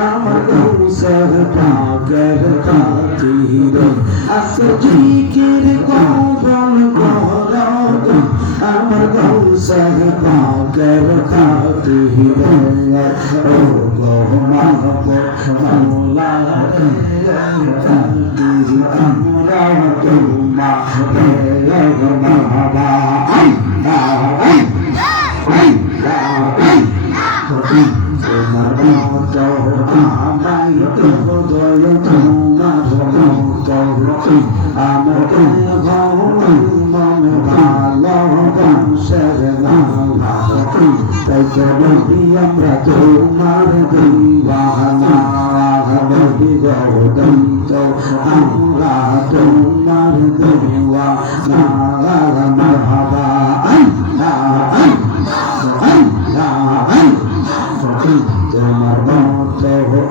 আমার কৌশল পাগের খাতিরে আজকে জিকির কবল করব আমার কৌশল পাগের খাতিরে ও গো মাওলা আমরা তোমারে মাওলা তোমার মত আমায় তো দয় তোমার মত আমাকে মন ভালোবাসার মালা তাই তো আমরা তোমার দিওয়ানা নবী গো দন্ত আমরা তোমার দিওয়ানা মারহাবা তোমার মত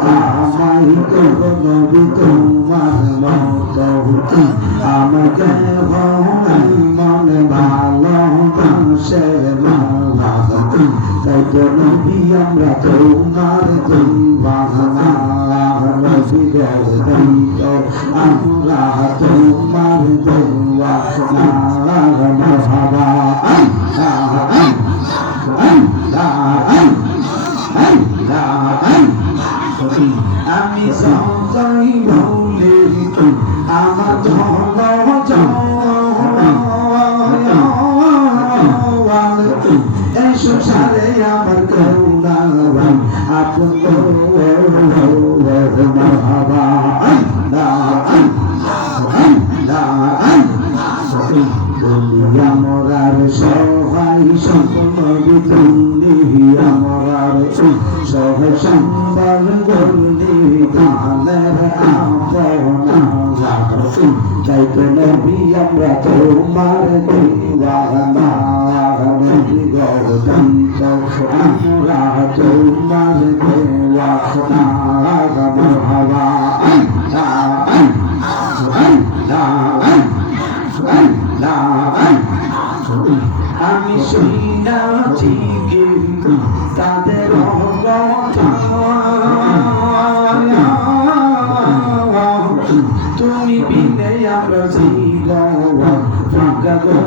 আমায় তো নবী তোমার মত আমাকে মন ভালোবাসার মালা তাই তো নবী আমরা তোমার দিওয়ানা নবী গো দন্ত আমরা তোমার দিওয়ানা মারহাবা আমি সঞ্চয় বলে আমার এই সংসারে আমার করুণা আপন মারহাবা আমরার সহায় সম্পদ তুমি আমরার সহায় সম্পদ বললি গানের আপনা তাই তো নবী আমরা তোমার দিওয়ানা নবী গো দন্ত আমরা তোমার দিওয়ানা মারহাবা আমি শুনাছি তাদের তুমি বিনে আমরা জীবন ফাঁকা গো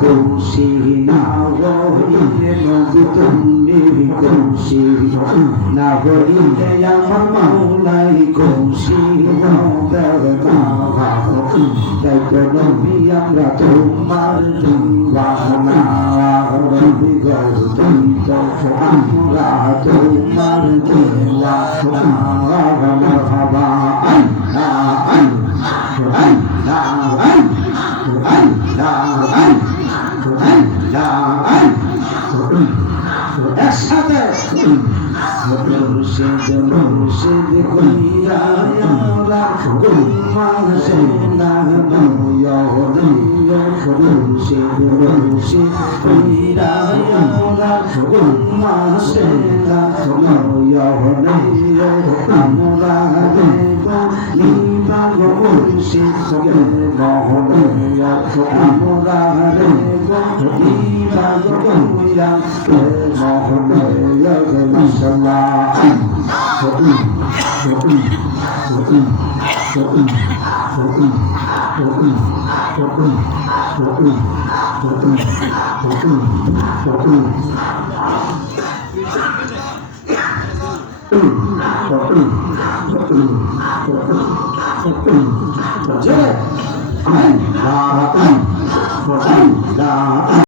খুশি না হইলে নবী তুমি খুশি না হইলে আমার মাওলাই খুশি তাই তো নবী আমরা তোমার দিওয়ানা নবী গো দন্ত আমরা তোমার দিওয়ানা মারহাবা একসাথে মুর্শিদ মুর্শিদ কইরা আমরা কুমাশে না নয় মুর্শিদ মুর্শিদ কইরা আমরা কুমাশে না নয় আমরা দেব নিবাগ মুর্শিদ মহনয় আমরা দেব নিবাগ কইরা মহনয় মাশাআল্লাহ